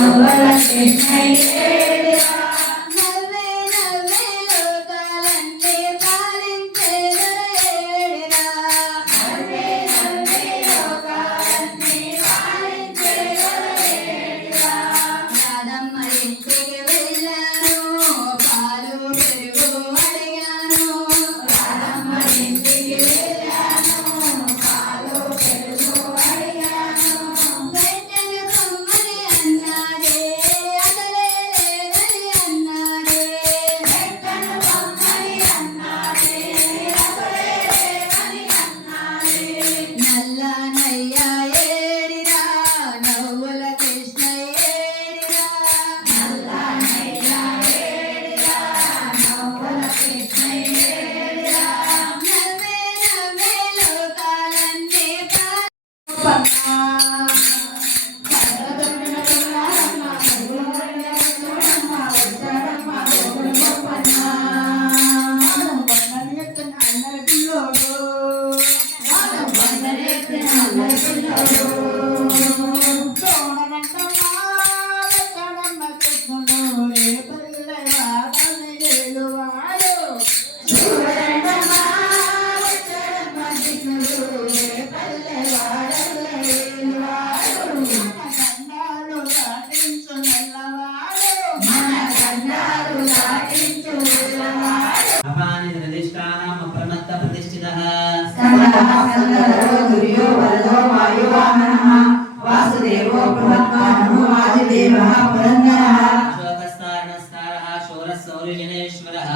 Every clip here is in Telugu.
Our life take it. శోకస్తారణస్తారः శూరశౌర్యజనేశ్వరः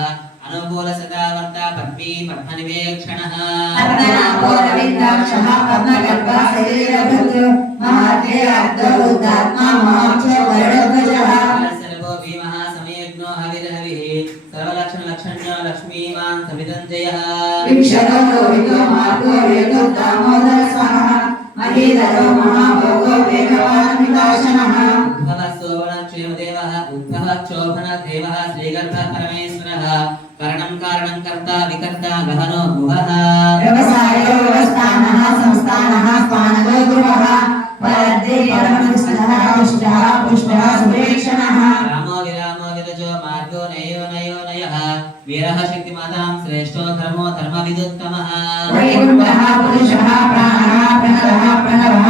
అనుకూల సదావర్త పద్మీ పద్మనివేక్షణः. అర్ధనాభోరవిందాక్షః పద్మగర్భः శరీరభృత్ మహాత్రే అర్ధో ఉదాత్మా మహాక్షో వరుణధ్వజः. సర్వో భీమः సమయజ్ఞో హవిర్హవిः సర్వలక్షణలక్షణ్యో లక్ష్మీమాన్ సవిదంజయः విక్షరో లోహితో మార్గో వేదో దామోదర స్వాహ మహీధరో మహాభోగో శోభనక్షేమదేవः ఉద్భవः శోభనదేవः శ్రీగర్భः పరమేశ్వరः కరణం కారణం కర్త వికర్త గహనో గుహः. వ్యవసాయో వ్యవస్థానः సంస్థానः స్వానదో ధ్రువः పరద్దే పరమనిష్టः పుష్టः పుష్టः సురేక్షణः రామో విరామో విరజో మార్గో నయో నయో నయః. వీరः శక్తిమాతాం శ్రేష్టో ధర్మో ధర్మవిదుత్తమः. వైకుంఠः పురుషः ప్రాణः ప్రణవः ప్రణవः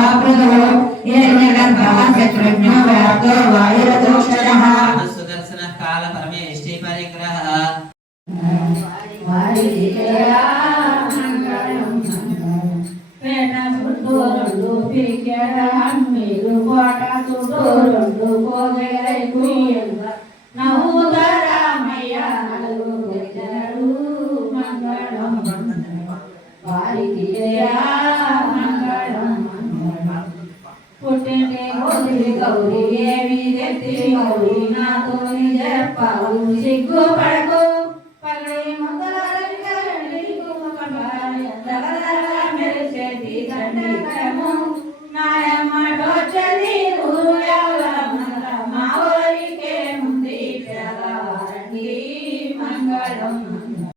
ಗೌರಿ ಗೌರಿ ನಾ ತೋರಿ ಜಪ್ಪ ಸಿಗ್ಗು ಪಡಕ నవరల మెరిసేటి చండీకరము